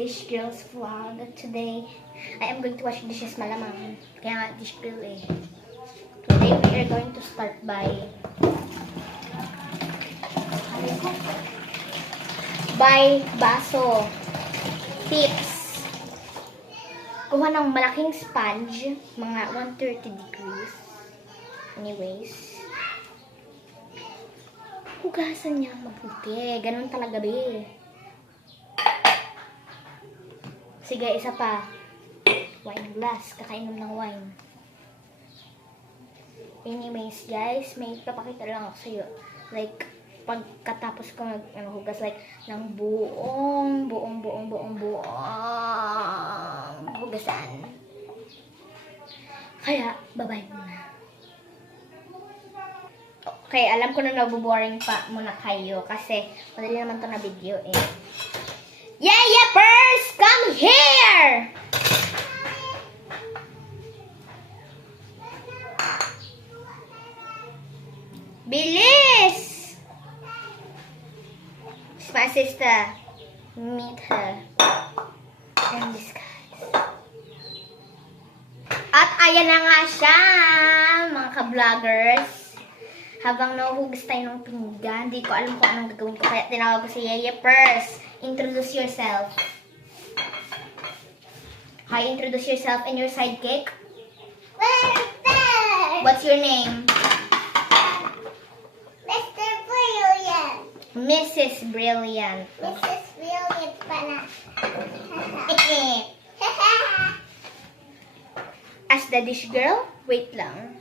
Dish Girls vlog. Today, I am going to wash dishes malamang. Kaya nga, Dish Girl eh. Today, we are going to start by baso. Tips. Kuha ng malaking sponge, mga 130 degrees. Anyways. Hugasan niya mabuti. Ganun talaga, be. Sige, isa pa. Wine glass. Kakainom ng wine. Anyways, guys, may papakita lang ako sa'yo. Like, pagkatapos ko hugas, like, ng buong hugasan. Kaya, bye-bye muna. Okay, alam ko na nabuboring pa muna kayo kasi madali naman to na video eh. Yappers! Come here! Bilis! It's my sister. Meet her. And this guys. At ayan na nga siya, mga ka-vloggers. Habang nahuhugas tayo ng pinggan, di ko alam kung anong gagawin ko. Kaya tinawag ko si Yappers. Introduce yourself. Hi, introduce yourself and your sidekick. What's your name? Mr. Brilliant. Mrs. Brilliant. Mrs. Brilliant pala. As the dish girl, wait lang.